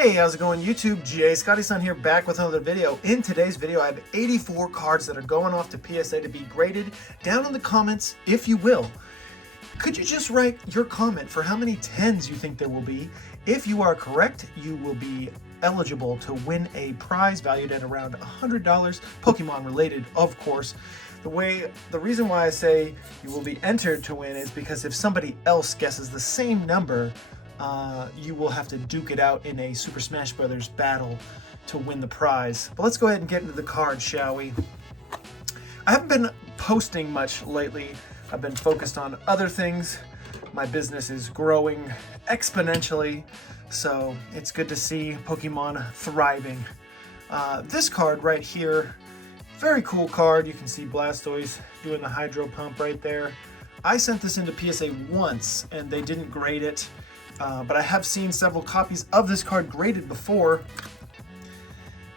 Hey, how's it going YouTube? GA Scotty Son here, back with another video. In today's video, I have 84 cards that are going off to PSA to be graded. Down in the comments, if you will, could you just write your comment for how many 10s you think there will be? If you are correct, you will be eligible to win a prize valued at around $100, Pokemon related, of course. The reason why I say you will be entered to win is because if somebody else guesses the same number, you will have to duke it out in a Super Smash Brothers battle to win the prize. But let's go ahead and get into the cards, shall we? I haven't been posting much lately. I've been focused on other things. My business is growing exponentially, so it's good to see Pokemon thriving. This card right here, very cool card. You can see Blastoise doing the hydro pump right there. I sent this into PSA once and they didn't grade it. But I have seen several copies of this card graded before,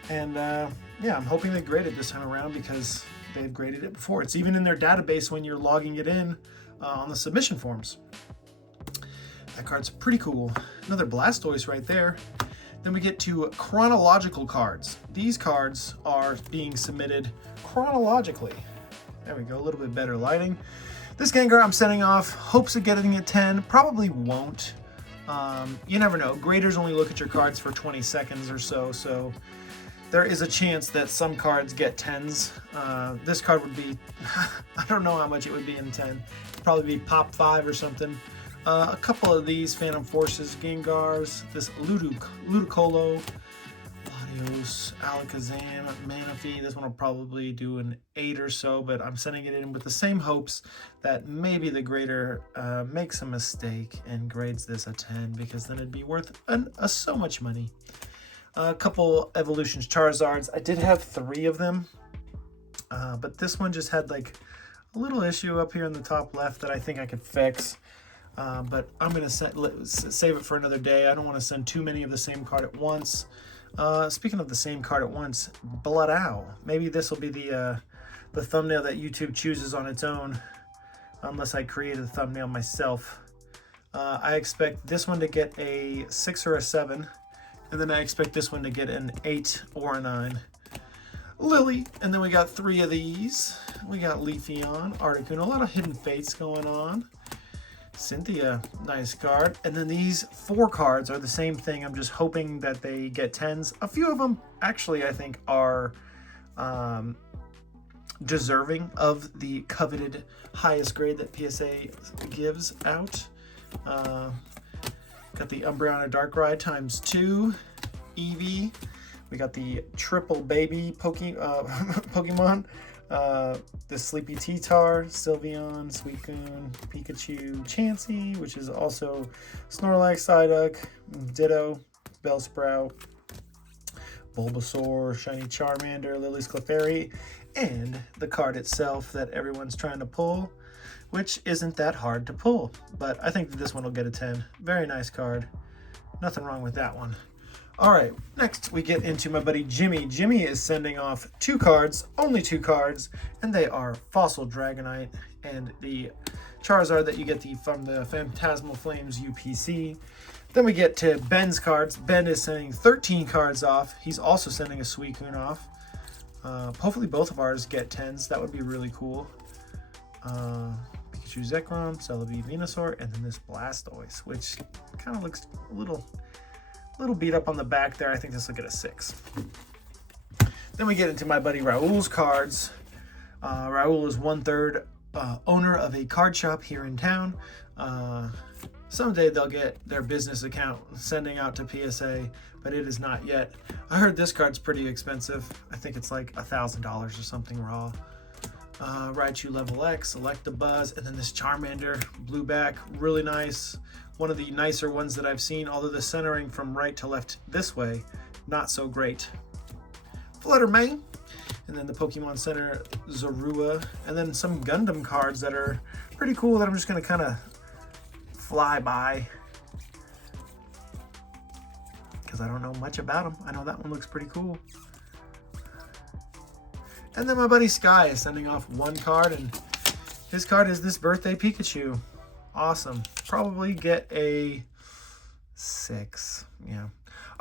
and yeah, I'm hoping they grade it this time around because they've graded it before. It's even in their database when you're logging it in on the submission forms. That card's pretty cool. Another Blastoise right there. Then we get to chronological cards. These cards are being submitted chronologically. There we go, a little bit better lighting. This Gengar I'm sending off, hopes of getting a 10, probably won't. You never know. Graders only look at your cards for 20 seconds or so, so there is a chance that some cards get 10s. This card would be, I don't know how much it would be in 10. It'd probably be pop 5 or something. A couple of these Phantom Forces, Gengars, this Ludicolo, Latios, Alakazam, Manaphy. This one will probably do an 8 or so, but I'm sending it in with the same hopes that maybe the grader makes a mistake and grades this a 10, because then it'd be worth so much money. A couple Evolutions Charizards. I did have 3 of them, but this one just had like a little issue up here in the top left that I think I could fix. But I'm going to save it for another day. I don't want to send too many of the same card at once. Speaking of the same card at once, Blood Owl. Maybe this will be the thumbnail that YouTube chooses on its own, unless I create a thumbnail myself. I expect this one to get a 6 or a 7, and then I expect this one to get an 8 or a 9. Lily, and then we got 3 of these. We got Leafeon, Articuno, a lot of Hidden Fates going on. Cynthia, nice card. And then these 4 cards are the same thing. I'm just hoping that they get 10s. A few of them actually I think are deserving of the coveted highest grade that PSA gives out. Got the Umbreon Darkrai ×2, Eevee. We got the triple baby Pokemon. The Sleepy T-Tar, Sylveon, Suicune, Pikachu, Chansey, which is also Snorlax, Psyduck, Ditto, Bellsprout, Bulbasaur, Shiny Charmander, Lily's Clefairy, and the card itself that everyone's trying to pull, which isn't that hard to pull, but I think that this one will get a 10. Very nice card. Nothing wrong with that one. All right, next we get into my buddy Jimmy. Jimmy is sending off 2 cards, only 2 cards, and they are Fossil Dragonite and the Charizard that you get from the Phantasmal Flames UPC. Then we get to Ben's cards. Ben is sending 13 cards off. He's also sending a Suicune off. Hopefully both of ours get 10s. That would be really cool. Pikachu Zekrom, Celebi Venusaur, and then this Blastoise, which kind of looks a little beat up on the back there. I think this will get a 6. Then we get into my buddy Raul's cards. Raul is 1/3 owner of a card shop here in town. Someday they'll get their business account sending out to PSA, but it is not yet. I heard this card's pretty expensive. I think it's like $1,000 or something raw. Raichu Level X, Electabuzz, and then this Charmander, Blueback, really nice. One of the nicer ones that I've seen, although the centering from right to left this way, not so great. Fluttermane, and then the Pokemon Center Zorua, and then some Gundam cards that are pretty cool that I'm just going to kind of fly by, because I don't know much about them. I know that one looks pretty cool. And then my buddy Sky is sending off 1 card, and his card is this Birthday Pikachu. Awesome. Probably get a 6. Yeah.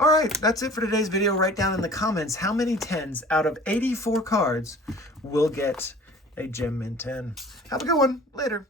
All right, that's it for today's video. Write down in the comments how many 10s out of 84 cards will get a Gem Mint 10. Have a good one. Later.